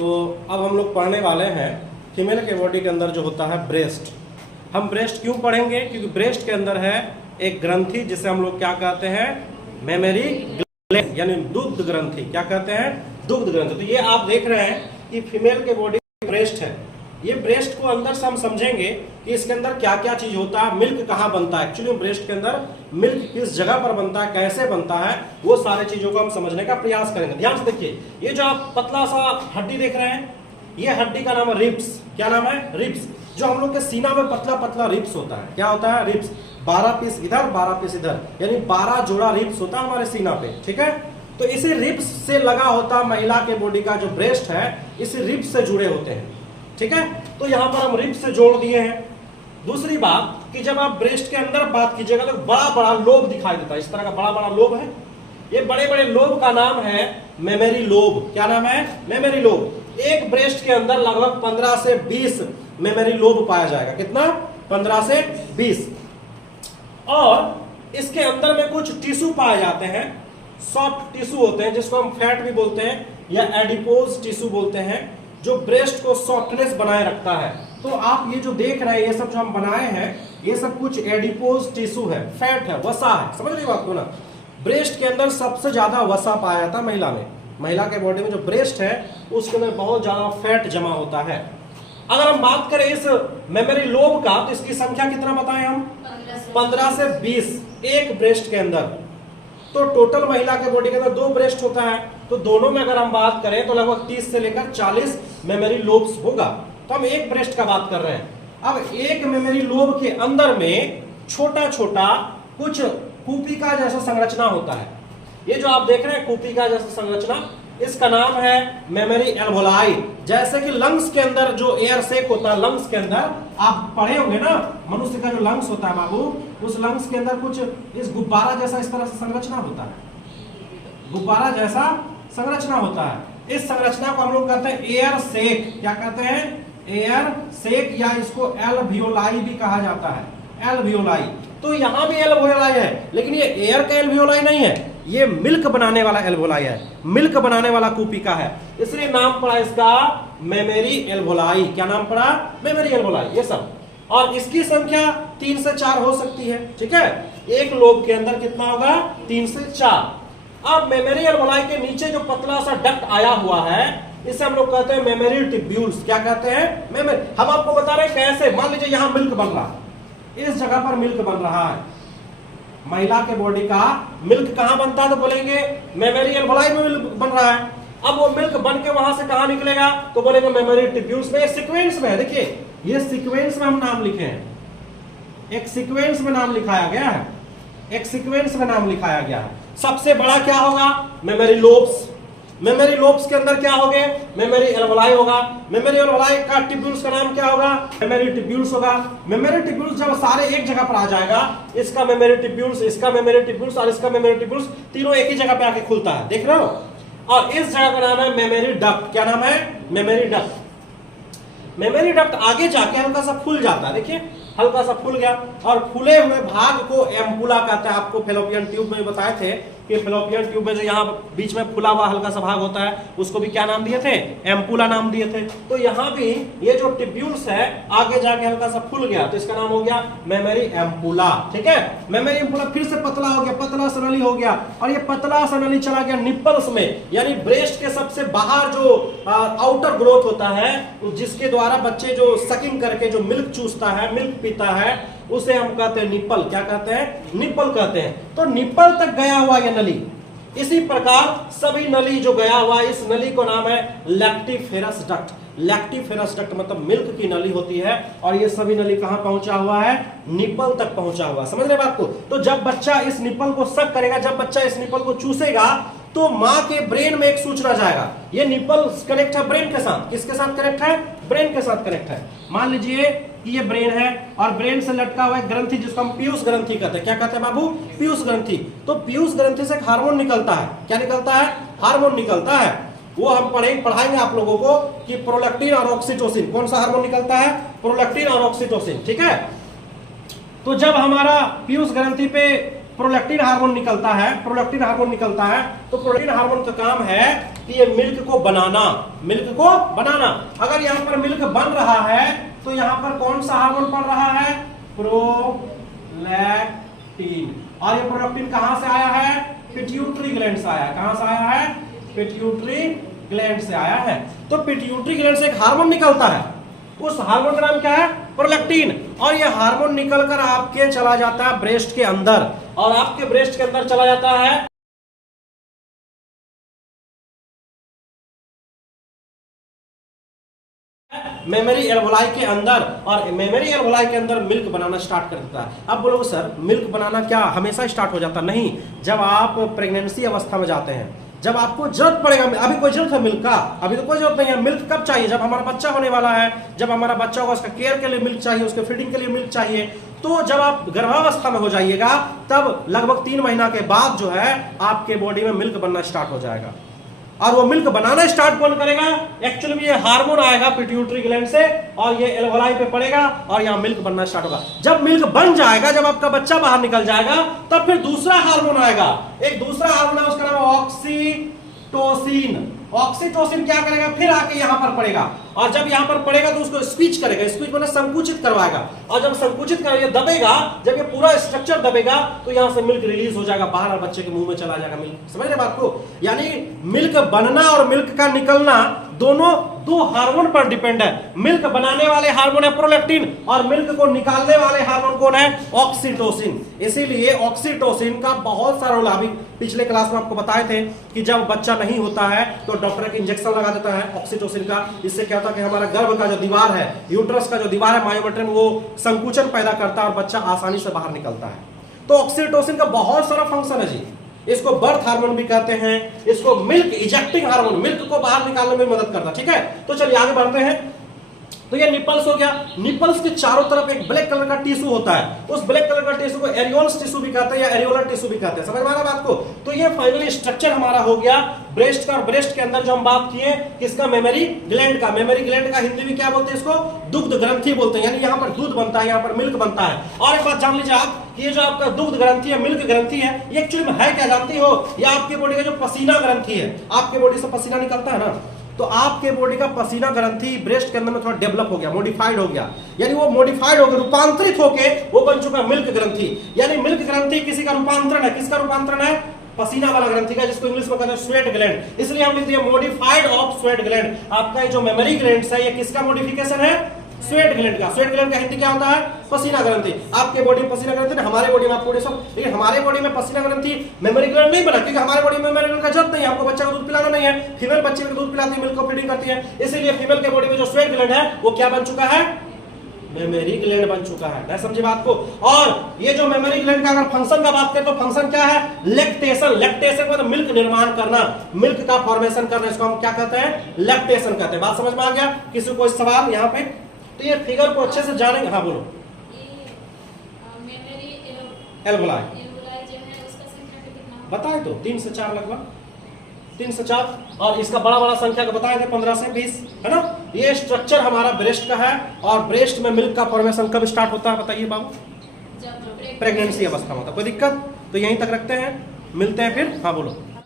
तो अब हम लोग पढ़ने वाले हैं फीमेल के बॉडी के अंदर जो होता है ब्रेस्ट। हम ब्रेस्ट क्यों पढ़ेंगे? क्योंकि ब्रेस्ट के अंदर है एक ग्रंथि जिसे हम लोग क्या कहते हैं, मेमरी ग्लैंड, यानी दुग्ध ग्रंथि। क्या कहते हैं? दुग्ध ग्रंथि। तो ये आप देख रहे हैं कि फीमेल के बॉडी ब्रेस्ट है। ये ब्रेस्ट को अंदर से हम समझेंगे कि इसके अंदर क्या क्या चीज होता है, मिल्क कहाँ बनता है, एक्चुअली ब्रेस्ट के अंदर मिल्क किस जगह पर बनता है, कैसे बनता है, वो सारे चीजों को हम समझने का प्रयास करेंगे। ध्यान से देखिए, ये जो आप पतला सा हड्डी देख रहे हैं, ये हड्डी का नाम है रिब्स। क्या नाम है? रिब्स। जो हम लोग के सीना में पतला पतला रिब्स होता है, क्या होता है? रिब्स। 12 पीस इधर 12 पीस इधर, यानी 12 जोड़ा रिब्स होता है हमारे सीना पे। ठीक है, तो इसी रिब्स से लगा होता महिला के बॉडी का जो ब्रेस्ट है, इसी रिब्स से जुड़े होते हैं। ठीक है, तो यहाँ पर हम रिब्स से जोड़ दिए हैं। दूसरी बात कि जब आप ब्रेस्ट के अंदर बात कीजिएगा तो बड़ा बड़ा लोब दिखाई देता है, इस तरह का बड़ा बड़ा लोब है। ये बड़े बड़े लोब का नाम है मेमोरी लोब। क्या नाम है? Memory lobe. एक ब्रेस्ट के अंदर लगभग 15 से 20 मेमोरी लोब पाया जाएगा। कितना? 15 से 20। और इसके अंदर में कुछ टिश्यू पाए जाते हैं, सॉफ्ट टिश्यू होते हैं, जिसको हम फैट भी बोलते हैं या एडिपोज टिश्यू बोलते हैं, जो ब्रेस्ट को सॉफ्टनेस बनाए रखता है। तो आप ये जो देख रहे हैं, ये सब जो हम बनाए हैं, ये सब कुछ एडिपोज टिश्यू है, फैट है, वसा है। समझ रही बात को ना? ब्रेस्ट के अंदर सबसे ज्यादा वसा पाया जाता है महिला में। महिला के बॉडी में जो ब्रेस्ट है उसके अंदर बहुत ज्यादा फैट जमा होता है। अगर हम बात करें इस मेमोरी लोब का, तो इसकी संख्या कितना बताएं हम? 15 से 20 एक ब्रेस्ट के अंदर। तो टोटल महिला के बॉडी के अंदर 2 ब्रेस्ट होता है, तो दोनों में अगर हम बात करें तो लगभग 30 से लेकर 40 मेमोरी लोब्स होगा। तो हम एक ब्रेस्ट का बात कर रहे हैं। अब एक मेमोरी लोब के अंदर में छोटा छोटा कुछ कूपिका जैसा संरचना होता है। ये जो आप देख रहे हैं कूपिका जैसा संरचना, इसका नाम है मेमोरी एल्वोलाई। जैसे कि लंग्स के अंदर जो एयर सेक होता है, लंग्स के अंदर आप पढ़े होंगे ना, मनुष्य का जो लंग्स होता है बाबू, उस लंग्स के अंदर कुछ इस गुब्बारा जैसा इस तरह से संरचना होता है। गुब्बारा जैसा संरचना होता है। इस संरचना को हम लोग कहते हैं एयर सेक। क्या कहते हैं? एयर सेक, या इसको एल्वियोलाई भी कहा जाता है। एल्वियोलाई। तो यहां भी एल्वियोलाई है, लेकिन ये एयर का एल्वियोलाई नहीं है, ये मिल्क बनाने वाला एल्वियोलाई है, मिल्क बनाने वाला कूपिका है, इसलिए नाम पड़ा इसका मेमोरी एल्वियोलाई। क्या नाम पड़ा? Memory alveoli. ये सब, और इसकी संख्या 3 से 4 हो सकती है। ठीक है, एक लोब के अंदर कितना होगा? 3 से 4। अब मेमोरी एल्वियोलाई के नीचे जो पतला सा डक्ट आया हुआ है, इसे हम लोग कहते हैं मेमोरी ट्यूब्यूल्स। क्या कहते हैं? मेमोरी। हम आपको बता रहे हैं कैसे। मान लीजिए यहां मिल्क बन रहा है, इस जगह पर मिल्क बन रहा है। महिला के बॉडी का मिल्क कहां बनता है? तो बोलेंगे मेमोरी एल्वियोलाई में मिल्क बन रहा है। अब वो मिल्क बन के वहां से कहां निकलेगा? तो बोलेंगे मेमोरी ट्यूब्यूल्स में। सीक्वेंस में है, देखिए ये सीक्वेंस में हम नाम लिखे हैं, एक सीक्वेंस में नाम लिखाया गया है, एक सीक्वेंस में नाम लिखाया गया है। सबसे बड़ा क्या होगा? Memory lobes. मेमोरी लोब्स के अंदर क्या होंगे? मेमोरी एल्वियोलाई होगा। मेमोरी एल्वियोलाई का ट्यूब्यूल्स का नाम क्या होगा? मेमोरी ट्यूब्यूल्स होगा। मेमोरी ट्यूब्यूल्स जब सारे एक जगह पर आ जाएगा, इसका मेमोरी ट्यूब्यूल्स, इसका मेमोरी ट्यूब्यूल्स और इसका मेमोरी ट्यूब्यूल्स, तीनों एक ही जगह पे आके खुलता है। देख रहे हो? और इस जगह का नाम है मेमोरी डक्ट। क्या नाम है? Memory duct. मेमोरी डक्ट आगे जाके हल्का सा फूल जाता है। देखिए हल्का सा फूल गया, और फूले हुए भाग को एम्पुला कहते हैं। आपको फेलोपियन ट्यूब में बताए थे कि फेलोपियन ट्यूब में जो यहाँ बीच में फूला हुआ हल्का सा भाग होता है, उसको भी क्या नाम दिए थे? एम्पुला नाम दिए थे। तो यहाँ भी ये जो ट्यूब्यूल्स है आगे जाके हल्का सा फूल गया, तो इसका नाम हो गया मेमोरी एम्पुला। ठीक है, मेमोरी एम्पुला फिर से पतला हो गया, पतला सा नली हो गया, और ये पतला सा नली चला गया निप्पल्स में, यानी ब्रेस्ट के सबसे बाहर जो आउटर ग्रोथ होता है, जिसके द्वारा बच्चे जो सकिंग करके जो मिल्क चूसता है, मिल्क पीता है, उसे हम कहते हैं निप्पल। क्या कहते हैं? निप्पल कहते हैं। तो निप्पल तक गया हुआ यह नली। इसी प्रकार सभी नली जो गया हुआ, इस नली को नाम है लैक्टिफेरस डक्ट। लैक्टिफेरस डक्ट मतलब मिल्क की नली होती है, और ये सभी नली कहां पहुंचा हुआ है? निप्पल तक पहुंचा हुआ। समझ रहे बात को? तो जब बच्चा इस निप्पल को सक करेगा, जब बच्चा इस निप्पल को चूसेगा, तो मां के ब्रेन में एक सूचना जाएगा। ये निप्पल कनेक्ट है ब्रेन के साथ। किसके साथ कनेक्ट है? ब्रेन के साथ कनेक्ट है। मान लीजिए कि ये ब्रेन है, और ब्रेन से लटका हुआ एक ग्रंथि जिसको हम पीयूष ग्रंथि कहते हैं। क्या कहते हैं बाबू? पीयूष ग्रंथि। तो पीयूष ग्रंथि से एक हार्मोन निकलता है। क्या निकलता है? हार्मोन निकलता है। वो हम पढ़ाएंगे आप लोगों को कि प्रोलैक्टिन और ऑक्सीटोसिन। कौन सा हार्मोन निकलता है? प्रोलैक्टिन और ऑक्सीटोसिन। ठीक है, तो जब हमारा पीयूष ग्रंथि पे प्रोलैक्टिन हार्मोन निकलता है, प्रोलैक्टिन हार्मोन निकलता है, तो प्रोलैक्टिन हार्मोन का काम है कि ये मिल्क को बनाना, मिल्क को बनाना। अगर यहाँ पर मिल्क बन रहा है तो यहाँ पर कौन सा हार्मोन पड़ रहा है, प्रोलैक्टिन। और ये प्रोलैक्टिन कहां से आया है, पिट्यूटरी ग्लैंड से आया है। कहां से आया है, पिट्यूटरी ग्लैंड से आया है। तो पिट्यूटरी ग्लैंड से एक हार्मोन निकलता है, उस हार्मोन का नाम क्या है, प्रोलैक्टिन। और ये हार्मोन निकलकर आपके चला जाता है ब्रेस्ट के अंदर, और आपके ब्रेस्ट के अंदर चला जाता है मेमोरी एल्वोलाई के अंदर, और मेमोरी एल्वोलाई के अंदर मिल्क बनाना स्टार्ट कर देता है। अब बोलोगे सर मिल्क बनाना क्या हमेशा स्टार्ट हो जाता? नहीं, जब आप प्रेगनेंसी अवस्था में जाते हैं, जब आपको जरूरत पड़ेगा। अभी कोई जरूरत है मिल्क का? अभी तो कोई जरूरत नहीं है। मिल्क कब चाहिए, जब हमारा बच्चा होने वाला है, जब हमारा बच्चा होगा, उसका केयर के लिए मिल्क चाहिए, उसके फीडिंग के लिए मिल्क चाहिए। तो जब आप गर्भावस्था में हो जाइएगा तब लगभग 3 महीना के बाद जो है आपके बॉडी में मिल्क बनना स्टार्ट हो जाएगा। और वो मिल्क बनाना स्टार्ट कौन करेगा, एक्चुअली में ये हार्मोन आएगा पिट्यूटरी ग्लैंड से, और ये एल्वोलाई पे पड़ेगा और यहाँ मिल्क बनना स्टार्ट होगा। जब मिल्क बन जाएगा, जब आपका बच्चा बाहर निकल जाएगा, तब फिर दूसरा हार्मोन आएगा। एक दूसरा हार्मोन है, उसका नाम है ऑक्सीटोसिन। ऑक्सीटोसिन क्या करेगा, फिर आके यहाँ पर पड़ेगा, और जब यहाँ पर पड़ेगा तो उसको स्क्वीज करेगा। स्क्वीज मतलब संकुचित करवाएगा, और जब संकुचित करेगा, दबेगा, जब ये पूरा स्ट्रक्चर दबेगा तो यहाँ से मिल्क रिलीज हो जाएगा बाहर, और बच्चे के मुंह में चला जाएगा मिल्क। समझ रहे बात को? यानी मिल्क बनना और मिल्क का निकलना दोनों दो हार्मोन पर डिपेंड है। मिल्क बनाने वाले हार्मोन है प्रोलैक्टिन, और मिल्क को निकालने वाले हार्मोन कौन है, ऑक्सीटोसिन। इसीलिए ऑक्सीटोसिन का बहुत सारा रोल, अभी पिछले क्लास में आपको बताए थे कि जब बच्चा नहीं होता है तो डॉक्टर एक इंजेक्शन लगा देता है ऑक्सीटोसिन का। इससे क्या होता है कि हमारा गर्भ का जो दीवार है, यूट्रस का जो दीवार है मायोमेट्रियम, वो संकुचन पैदा करता है और बच्चा आसानी से बाहर निकलता है। तो ऑक्सीटोसिन का बहुत सारा फंक्शन है जी। इसको बर्थ हार्मोन भी कहते हैं, इसको मिल्क इजेक्टिंग हार्मोन, मिल्क को बाहर निकालने में मदद करता है। ठीक है, तो चलिए आगे बढ़ते हैं। तो ये निपल्स हो गया। निपल्स के चारों तरफ एक ब्लैक कलर का टिश्यू होता है, उस ब्लैक कलर का टिश्यू को एरियोल्स टिश्यू भी कहते हैं या एरियोलर टिश्यू भी कहते हैं। समझ में आ रहा है बात को? तो ये फाइनली स्ट्रक्चर हमारा हो गया ब्रेस्ट का। और ब्रेस्ट के अंदर जो हम बात किए किसका, मेमोरी ग्लैंड का। मेमोरी ग्लैंड का हिंदी में क्या बोलते हैं, इसको दुग्ध ग्रंथि बोलते हैं। यानी यहाँ पर दूध बनता है, यहाँ पर मिल्क बनता है। और एक बात जान लीजिए आप, ये जो आपका दुग्ध ग्रंथि है, मिल्क ग्रंथि है, ये एक्चुअली में है क्या जानती हो? ये आपकी बॉडी का जो पसीना ग्रंथि है, आपके बॉडी से पसीना निकलता है ना, तो आपके बॉडी का पसीना ग्रंथि ब्रेस्ट के अंदर में थोड़ा डेवलप हो गया, मॉडिफाइड हो गया। यानी वो मॉडिफाइड हो गया, रूपांतरित होके वो बन चुका मिल्क ग्रंथि। यानी मिल्क ग्रंथि किसी का रूपांतरण है, किसका रूपांतरण है, पसीना वाला ग्रंथि का, जिसको इंग्लिश में कहते हैं स्वेट ग्लैंड। इसलिए हम लिखते हैं मॉडिफाइड ऑफ स्वेट ग्लैंड। आपका जो मेमोरी ग्लैंड है, ये किसका मॉडिफिकेशन है, स्वेट ग्लैंड का। स्वेट ग्लैंड का हिंदी क्या होता है, पसीना ग्रंथि। आपके बॉडी में पसीना ग्रंथि, हमारे बॉडी में आपको सब, लेकिन हमारे बॉडी में पसीना ग्रंथि मेमोरी ग्लैंड नहीं बना, क्योंकि हमारे बॉडी में मेमोरी ग्लैंड का जरूरत नहीं है। आपको बच्चा को दूध पिलाना नहीं है, फीमेल बच्चे को दूध पिलाती है, मिल्क को फीडिंग करती है। इसीलिए फीमेल के बॉडी में जो स्वेट ग्लैंड है वो क्या बन चुका है, मेमोरी ग्लैंड बन चुका है। ना समझे बात को? और ये जो मेमोरी ग्लैंड का अगर फंक्शन का बात करें तो फंक्शन क्या है, लैक्टेशन। लैक्टेशन मतलब मिल्क निर्माण करना, मिल्क का फॉर्मेशन करना, इसको हम क्या कहते हैं, लैक्टेशन कहते हैं। बात समझ में आ गया? किसी को सवाल यहाँ पे? तो ये फिगर को अच्छे से जानेंगे। हाँ बोलो। एल्वोलाई बताए तो 3 से 4 लगभग, 3 से 4, और इसका बड़ा बड़ा संख्या का बताए थे 15 से 20, है ना। ये स्ट्रक्चर हमारा ब्रेस्ट का है, और ब्रेस्ट में मिल्क का फॉर्मेशन कब स्टार्ट होता है बताइए बाबू? प्रेगनेंसी अवस्था में होता है। कोई दिक्कत? तो यहीं तक रखते हैं, मिलते हैं फिर। हाँ बोलो।